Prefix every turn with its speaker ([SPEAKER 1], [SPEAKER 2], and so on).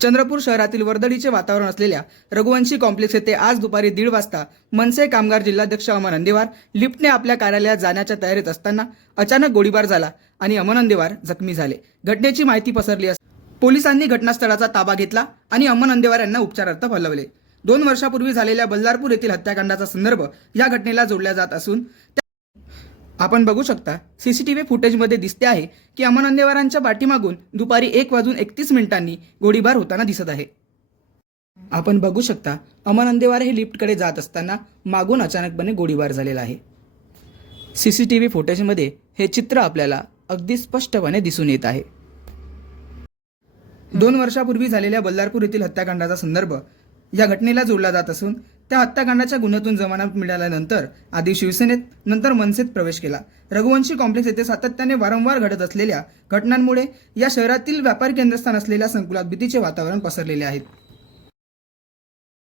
[SPEAKER 1] चंद्रपूर शहरातील वर्दळीचे वातावरण असलेल्या रघुवंशी कॉम्प्लेक्स येथे आज दुपारी दीड वाजता मनसे कामगार जिल्हाध्यक्ष अमन अंदेवार लिफ्टने आपल्या कार्यालयात जाण्याच्या तयारीत असताना अचानक गोळीबार झाला आणि अमन अंदेवार जखमी झाले. घटनेची माहिती पसरली असता पोलिसांनी घटनास्थळाचा ताबा घेतला आणि अमन अंदेवार यांना उपचारार्थ हलवले दोन वर्षापूर्वी झालेल्या बल्लारपूर येथील हत्याकांडाचा संदर्भ या घटनेला जोडला जात असून त्या- आपण बघू शकता सीसीटीव्ही फुटेजमध्ये दिसते आहे की अमन अंदेवारांच्या पाठीमागून दुपारी एक वाजून एकतीस मिनिटांनी गोळीबार होताना दिसत आहे. आपण बघू शकता अमन अंदेवार हे लिफ्टकडे जात असताना मागून अचानकपणे गोळीबार झालेला आहे. सीसीटीव्ही फुटेजमध्ये हे चित्र आपल्याला अगदी स्पष्टपणे दिसून येत आहे. दोन वर्षापूर्वी झालेल्या बल्लारपूर येथील हत्याकांडाचा संदर्भ या घटनेला जोडला जात असून त्या हत्याकांडाच्या गुन्ह्यातून जमाना मिळाल्यानंतर आधी शिवसेनेत नंतर मनसेत प्रवेश केला. रघुवंशी कॉम्प्लेक्स येथे सातत्याने वारंवार घडत असलेल्या घटनांमुळे या शहरातील व्यापारी केंद्रस्थान असलेल्या संकुलात भीतीचे वातावरण पसरलेले आहेत